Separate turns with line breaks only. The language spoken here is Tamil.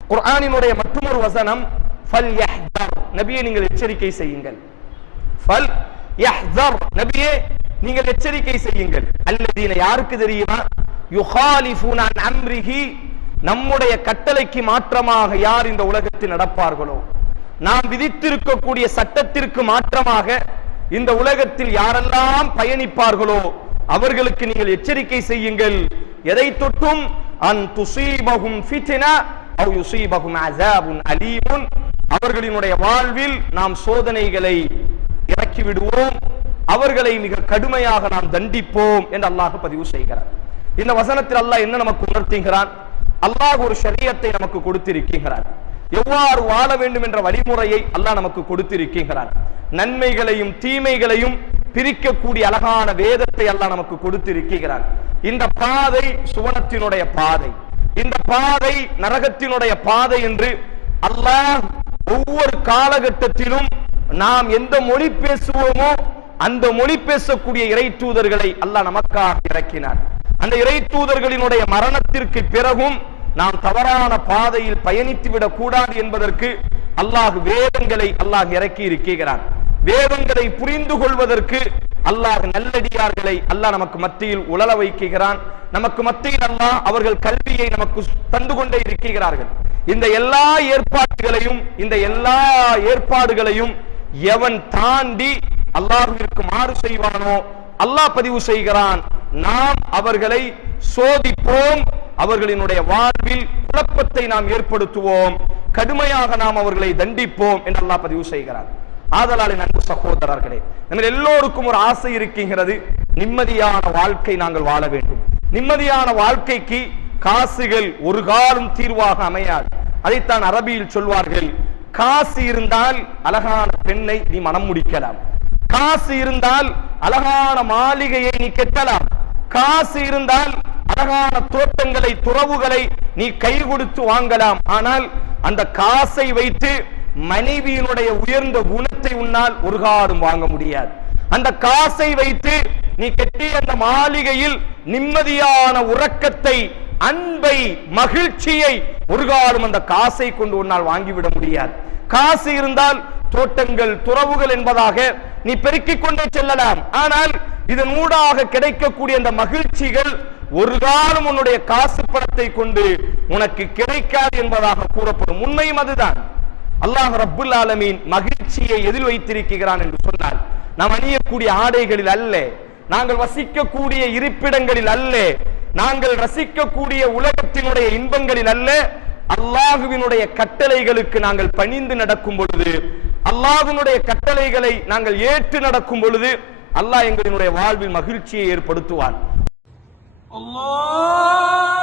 குர்ஆனினுடைய மற்றொரு வசனம் ஃபல் யஹ்தர் நபியே நீங்கள் எச்சரிக்கை செய்யுங்கள் ஃபல் யஹ்தர் நபியே நீங்கள் எச்சரிக்கை செய்யுங்கள். அல்லதீன யாருக்கு தெரியுமா? யுகாலிஃபூன அம்ரிஹி நம்முடைய கட்டளைக்கு மாற்றமாக யார் இந்த உலகத்தில் நடப்பார்களோ? நாம் விதித்திருக்கக்கூடிய சட்டத்திற்கு மாற்றமாக இந்த உலகத்தில் யாரெல்லாம் பயணிப்பார்களோ அவர்களுக்கு நீங்கள் எச்சரிக்கை செய்யுங்கள். எதை தொட்டும்? அன் துசீபகும் ஃபித்னா அவ் யுசீபகும் அஸாபுன் அலீமுன். அவர்களினுடைய வாழ்வில் நாம் சோதனைகளை இறக்கி விடுவோம் அவர்களை மிக கடுமையாக நாம் தண்டிப்போம் என்று அல்லாஹ் பதிவு செய்கிறார். இந்த வசனத்தில் அல்லாஹ் என்ன நமக்கு உணர்த்துகிறான்? அல்லாஹ் ஒரு சரியத்தை நமக்கு கொடுத்திருக்கிறார். எவ்வாறு வாழ வேண்டும் என்ற வழிமுறையை அல்லாஹ் நமக்கு கொடுத்திருக்கிறார். நன்மைகளையும் தீமைகளையும் பிரிக்கக்கூடிய அழகான வேதத்தை அல்லாஹ் நமக்கு கொடுத்திருக்கிறார். இந்த பாதை சுவனத்தினுடைய பாதை. இந்த பாதை நரகத்தினுடைய பாதை என்று அல்லாஹ் ஒவ்வொரு காலகட்டத்திலும் நாம் எந்த மொழி பேசுவோமோ அந்த மொழி பேசக்கூடிய இறை தூதர்களை அல்லாஹ் நமக்காக இறக்கினார். அந்த இறை தூதர்களினுடைய மரணத்திற்கு பிறகும் நாம் தவறான பாதையில் பயணித்து விடக் கூடாது என்பதற்கு அல்லாஹ் வேதங்களை அல்லாஹ் இறக்கி இருக்கிறான். வேதங்களை புரிந்து கொள்வதற்கு அல்லாஹ் நல்லடியார்களை அல்லாஹ் நமக்கு மத்தியில் உழல வைக்குகிறான் நமக்கு மத்தியில் அல்லாஹ் அவர்கள் கல்வியை நமக்கு தந்து கொண்டே இருக்கிறார்கள். இந்த எல்லா ஏற்பாடுகளையும் இந்த எல்லா ஏற்பாடுகளையும் எவன் தாண்டி அல்லாஹிற்கு மாறு செய்வானோ? அல்லாஹ் பதிவு செய்கிறான். நாம் அவர்களை சோதிப்போம். அவர்களினுடைய வாழ்வில் குழப்பத்தை நாம் ஏற்படுத்துவோம். கடுமையாக நாம் அவர்களை தண்டிப்போம் என்று அல்லாஹ் பதிவு செய்கிறான் ஆதலால் அன்பு சகோதரர்களே நம்ம எல்லோருக்கும் ஒரு ஆசை இருக்கின்றது. நிம்மதியான வாழ்க்கை நாங்கள் வாழ வேண்டும். நிம்மதியான வாழ்க்கைக்கு காசுகள் ஒரு காலம் தீர்வாக அமையாது. அதைத்தான் அரபியில் சொல்வார்கள் காசு இருந்தால் அழகான பெண்ணை நீ மனம் முடிக்கலாம். காசு இருந்தால் அழகான மாளிகையை நீ கெட்டலாம். காசு இருந்தால் அழகான தோட்டங்களை துறவுகளை நீ கை கொடுத்து வாங்கலாம். ஆனால் அந்த காசை வைத்து மனைவியினுடைய உயர்ந்த குணத்தை உன்னால் ஒரு காடும் வாங்க முடியாது. அந்த காசை வைத்து நீ கெட்டி அந்த மாளிகையில் நிம்மதியான உறக்கத்தை அன்பை மகிழ்ச்சியை ஒரு காலம் அந்த காசை கொண்டு உன்னால் வாங்கிவிட முடியாது. காசு இருந்தால் தோட்டங்கள் துறவுகள் என்பதாக நீ பெருக்கிக் கொண்டே செல்லலாம். ஆனால் இதன் ஊடாக கிடைக்கக்கூடிய அந்த மகிழ்ச்சிகள் ஒரு காலம் உன்னுடைய காசு பணத்தை கொண்டு உனக்கு கிடைக்காது என்பதாக கூறப்படும். உண்மையும் அதுதான். அல்லாஹ் ரப்புல் ஆலமீன் மகிழ்ச்சியை எதில் வைத்திருக்கிறான் என்று சொன்னால் நாம் அணியக்கூடிய ஆடைகளில் அல்ல நாங்கள் வசிக்கக்கூடிய இருப்பிடங்களில் அல்ல நாங்கள் ரசிக்கக்கூடிய உலகத்தினுடைய இன்பங்களில் அல்ல அல்லாஹுவினுடைய கட்டளைகளுக்கு நாங்கள் பணிந்து நடக்கும் பொழுது அல்லாஹனுடைய கட்டளைகளை நாங்கள் ஏற்று நடக்கும் பொழுது அல்லாஹ் எங்களுடைய வாழ்வில் மகிழ்ச்சியை ஏற்படுத்துவார்.
அல்லாஹ்!